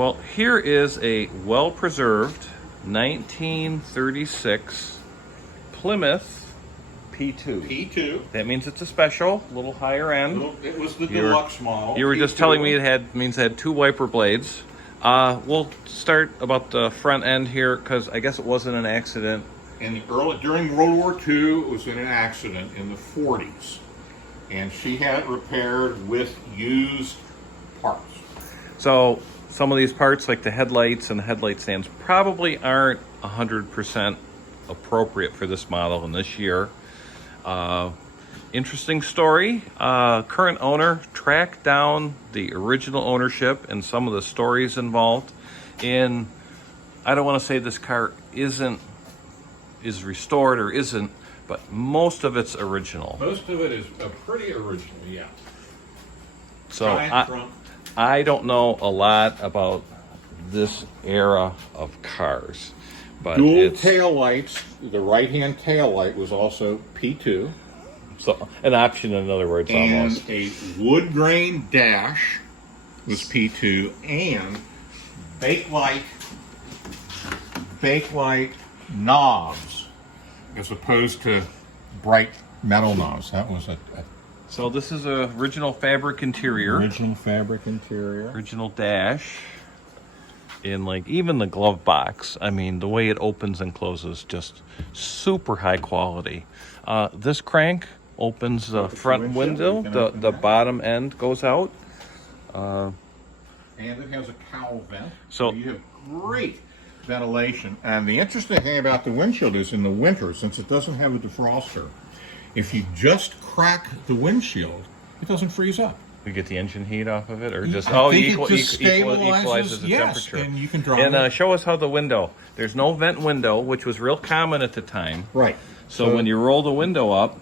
Well, here is a well-preserved 1936 Plymouth P2. P2. That means it's a special, a little higher end. It was the deluxe model. You were just telling me it means it had 2 wiper blades. We'll start about the front end here because I guess it wasn't an accident. During World War II, it was in an accident in the 40s, and she had it repaired with used parts. So some of these parts, like the headlights and the headlight stands, probably aren't 100% appropriate for this model in this year. Interesting story. Current owner tracked down the original ownership and some of the stories involved. I don't want to say this car is restored or isn't, but most of it's original. Most of it is pretty original, yeah. So Trunk. I don't know a lot about this era of cars, but Dual tail lights. The right-hand tail light was also P2. So an option, in other words, and almost. A wood grain dash was P2, and bakelite knobs as opposed to bright metal knobs. That was a So this is a original fabric interior. original fabric interior. Original dash. In like even the glove box, I mean the way it opens and closes, just super high quality. This crank opens the front window, the bottom end goes out. And it has a cowl vent. So you have great ventilation. And the interesting thing about the windshield is in the winter, since it doesn't have a defroster, if you just crack the windshield, it doesn't freeze up. we get the engine heat off of it, or just Equalizes the yes, temperature. and you can drive And show us how the window. There's no vent window, which was real common at the time. right. So when you roll the window up,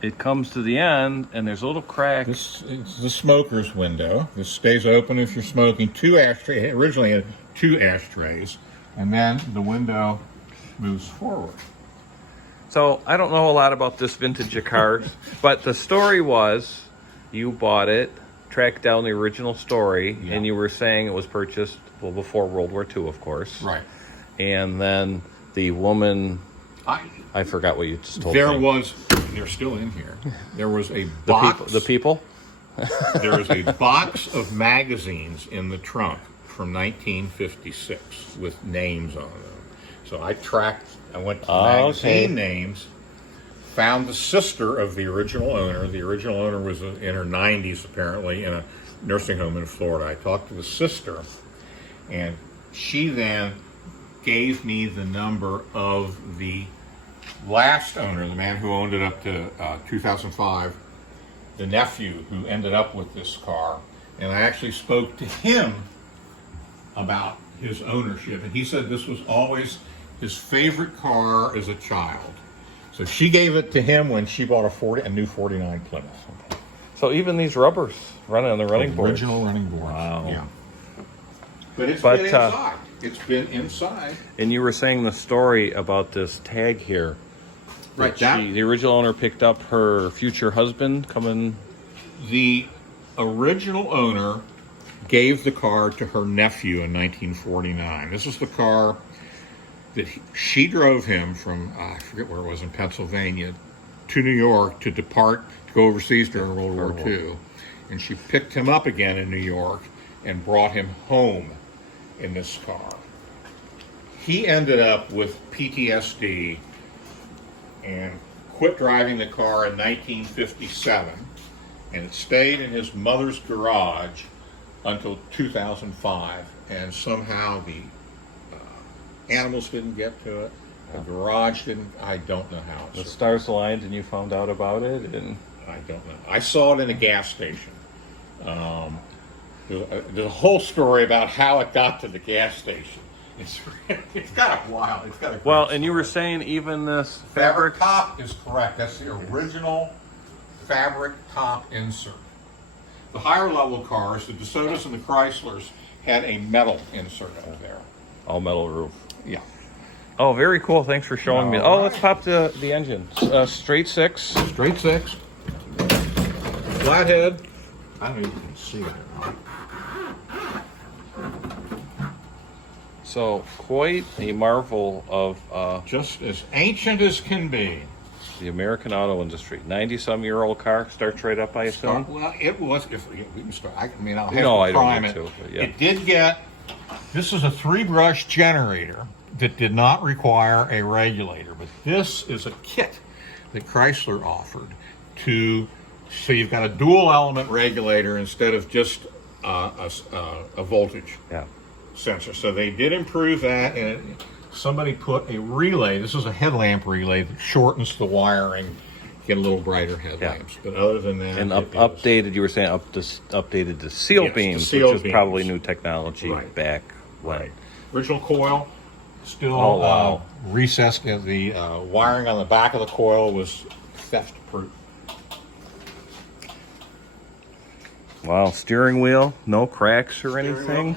it comes to the end, and there's a little crack. This is the smoker's window. This stays open if you're smoking. Originally had 2 ashtrays, and then the window moves forward. So I don't know a lot about this vintage of cars, but the story was you bought it, tracked down the original story, Yeah. and you were saying it was purchased before World War II, of course. Right. And then the woman, I forgot what you just told me. They're still in here. There was a box. The people? There was a box of magazines in the trunk from 1956 with names on them. So I went to the magazine names, found the sister of the original owner. The original owner was in her 90s, apparently, in a nursing home in Florida. I talked to the sister, and she then gave me the number of the last owner, the man who owned it up to 2005, the nephew who ended up with this car. And I actually spoke to him about his ownership, and he said this was always his favorite car as a child. So she gave it to him when she bought a new 49 Plymouth. So even these rubbers running on the running board. Original running boards. Wow. Yeah. But it's been inside. It's been inside. And you were saying the story about this tag here. Right. The original owner picked up her future husband coming. The original owner gave the car to her nephew in 1949. This is the car that she drove him from, I forget where it was, in Pennsylvania, to New York to go overseas during World War II. And she picked him up again in New York and brought him home in this car. He ended up with PTSD and quit driving the car in 1957, and it stayed in his mother's garage until 2005, and somehow the animals didn't get to it, the garage didn't. I don't know how. The stars aligned and you found out about it? And I don't know. I saw it in a gas station. There's a whole story about how it got to the gas station. It's got a while. It's got a well, and you were saying even this fabric top is correct. That's the original fabric top insert. The higher level cars, the DeSotas and the Chryslers, had a metal insert up there. all metal roof. Yeah. Oh, very cool. Thanks for showing me. All Oh, let's pop the engine. Straight 6. Straight 6. Flathead. I don't even see that. So quite a marvel of Just as ancient as can be. the American auto industry. 90-some-year-old car, starts right up, I assume? Well, it was. If we can start, I mean, I'll have No, to I don't prime need it. to, but yeah. It did get. This is a 3-brush generator that did not require a regulator, but this is a kit that Chrysler offered to. So you've got a dual element regulator instead of just a voltage Yeah. sensor. So they did improve that, and somebody put a relay. This is a headlamp relay that shortens the wiring, get a little brighter headlamps. But other than that, And it is- updated, you were saying updated to seal Yes, to beams, seal which is probably beams. new technology Right. back when. Right. Original coil, still Oh, wow. recessed. The wiring on the back of the coil was theft proof. Wow, steering wheel, no cracks or anything?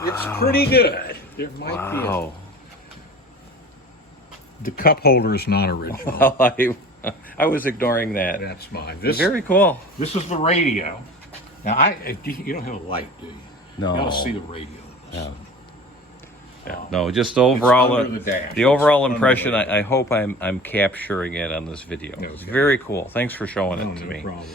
It's pretty good. There might Wow. be. The cup holder is not original. Well, I was ignoring that. That's mine. This Very cool. This is the radio. Now, you don't have a light, do you? No. You got to see the radio. Yeah. No, just the overall, under the dash. the overall It's impression. unbelievable. I hope I'm capturing it on this video. Okay. It's very cool. Thanks for showing it to No me. problem.